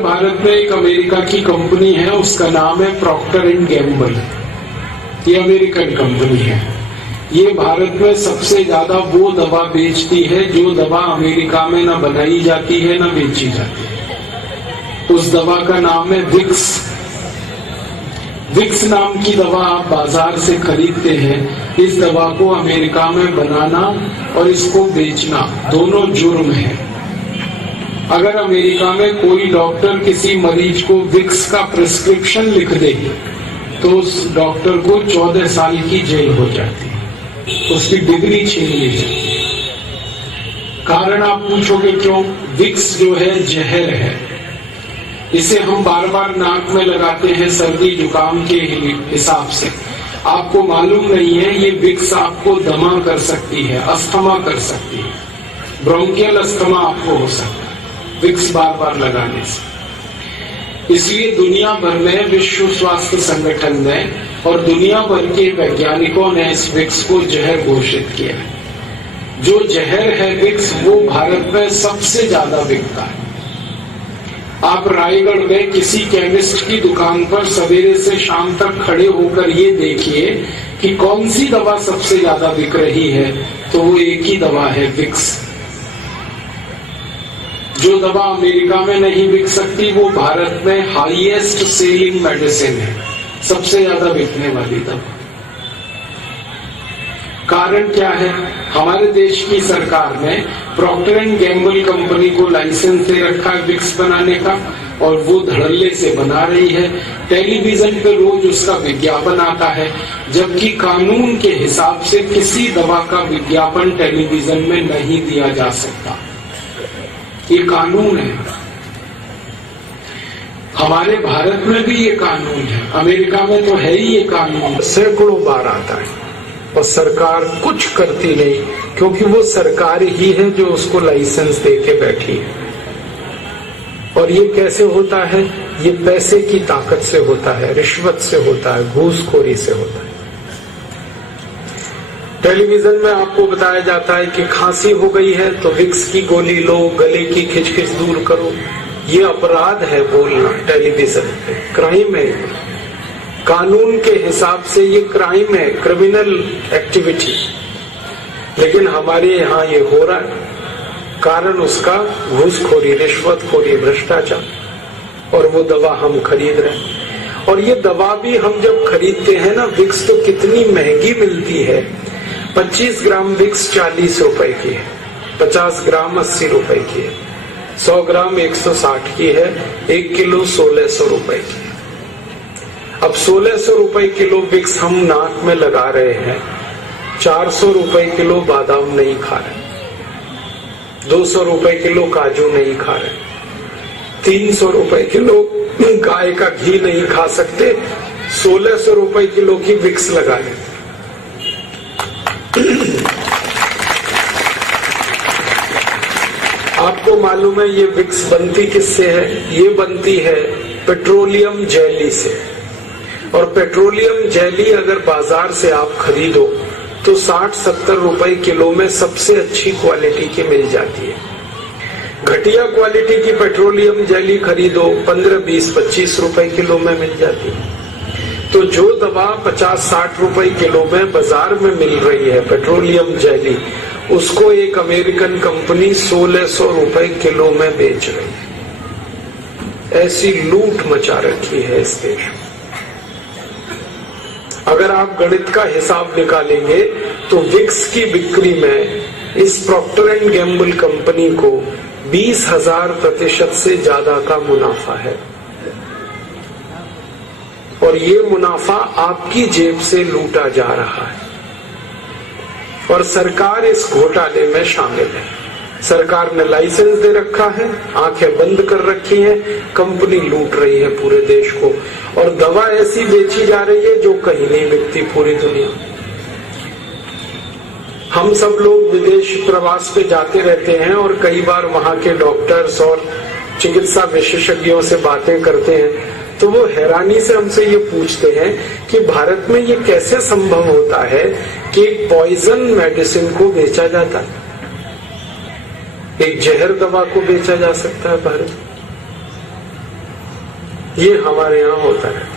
भारत में एक अमेरिका की कंपनी है, उसका नाम है प्रॉक्टर एंड गैम्बल। ये अमेरिकन कंपनी है। ये भारत में सबसे ज्यादा वो दवा बेचती है जो दवा अमेरिका में ना बनाई जाती है ना बेची जाती है। उस दवा का नाम है विक्स। विक्स नाम की दवा आप बाजार से खरीदते हैं। इस दवा को अमेरिका में बनाना और इसको बेचना दोनों जुर्म है। अगर अमेरिका में कोई डॉक्टर किसी मरीज को विक्स का प्रिस्क्रिप्शन लिख दे तो उस डॉक्टर को 14 साल की जेल हो जाती है, उसकी डिग्री छीन ली जाती है। कारण आप पूछोगे क्यों? विक्स जो है जहर है। इसे हम बार बार नाक में लगाते हैं सर्दी जुकाम के हिसाब से। आपको मालूम नहीं है ये विक्स आपको दमा कर सकती है, अस्थमा कर सकती है, ब्रोंकियल अस्थमा आपको हो सकता है विक्स बार बार लगाने से। इसलिए दुनिया भर में विश्व स्वास्थ्य संगठन ने और दुनिया भर के वैज्ञानिकों ने इस विक्स को जहर घोषित किया है। जो जहर है विक्स वो भारत में सबसे ज्यादा बिकता है। आप रायगढ़ में किसी केमिस्ट की दुकान पर सवेरे से शाम तक खड़े होकर ये देखिए कि कौन सी दवा सबसे ज्यादा बिक रही है, तो वो एक ही दवा है, विक्स। जो दवा अमेरिका में नहीं बिक सकती वो भारत में हाईएस्ट सेलिंग मेडिसिन है, सबसे ज्यादा बिकने वाली दवा। कारण क्या है? हमारे देश की सरकार ने प्रॉक्टर एंड गैम्बल कंपनी को लाइसेंस दे रखा है विक्स बनाने का, और वो धड़ल्ले से बना रही है। टेलीविजन पे रोज उसका विज्ञापन आता है, जबकि कानून के हिसाब से किसी दवा का विज्ञापन टेलीविजन में नहीं दिया जा सकता। ये कानून है। हमारे भारत में भी ये कानून है, अमेरिका में तो है ही ये कानून। सैकड़ों बार आता है और सरकार कुछ करती नहीं, क्योंकि वो सरकार ही है जो उसको लाइसेंस दे के बैठी है। और ये कैसे होता है? ये पैसे की ताकत से होता है, रिश्वत से होता है, घूसखोरी से होता है। टेलीविजन में आपको बताया जाता है कि खांसी हो गई है तो विक्स की गोली लो, गले की खिचखिच दूर करो। ये अपराध है बोलना टेलीविजन पे, क्राइम है। कानून के हिसाब से ये क्राइम है, क्रिमिनल एक्टिविटी। लेकिन हमारे यहाँ ये हो रहा है। कारण उसका घूसखोरी, रिश्वतखोरी, भ्रष्टाचार। और वो दवा हम खरीद रहे हैं। और ये दवा भी हम जब खरीदते हैं ना, विक्स तो कितनी महंगी मिलती है। 25 ग्राम विक्स 40 रुपए की है, 50 ग्राम 80 रुपए की है, 100 ग्राम 160 की है, 1 किलो 1600 रुपए की है। अब 1600 रुपए किलो विक्स हम नाक में लगा रहे हैं, 400 रुपए किलो बादाम नहीं खा रहे, 200 रुपए किलो काजू नहीं खा रहे, 300 रुपए किलो गाय का घी नहीं खा सकते, 1600 रुपए किलो की विक्स लगा लेते। आपको मालूम है ये विक्स बनती किससे है? ये बनती है पेट्रोलियम जेली से। और पेट्रोलियम जेली अगर बाजार से आप खरीदो तो 60-70 रुपए किलो में सबसे अच्छी क्वालिटी की मिल जाती है। घटिया क्वालिटी की पेट्रोलियम जेली खरीदो 15, 20, 25 रुपए किलो में मिल जाती है। तो जो दवा 50-60 रुपए किलो में बाजार में मिल रही है पेट्रोलियम जेली, उसको एक अमेरिकन कंपनी 1600 रुपए किलो में बेच रही है। ऐसी लूट मचा रखी है इस देश में। अगर आप गणित का हिसाब निकालेंगे तो विक्स की बिक्री में इस प्रॉक्टर एंड गैम्बल कंपनी को 20,000% से ज्यादा का मुनाफा है। और ये मुनाफा आपकी जेब से लूटा जा रहा है। और सरकार इस घोटाले में शामिल है। सरकार ने लाइसेंस दे रखा है, आंखें बंद कर रखी हैं, कंपनी लूट रही है पूरे देश को। और दवा ऐसी बेची जा रही है जो कहीं नहीं बिकती पूरी दुनिया। हम सब लोग विदेश प्रवास पे जाते रहते हैं और कई बार वहां के डॉक्टर्स और चिकित्सा विशेषज्ञों से बातें करते हैं, तो वो हैरानी से हमसे ये पूछते हैं कि भारत में ये कैसे संभव होता है कि एक पॉइजन मेडिसिन को बेचा जाता है, एक जहर दवा को बेचा जा सकता है भारत। ये हमारे यहाँ होता है।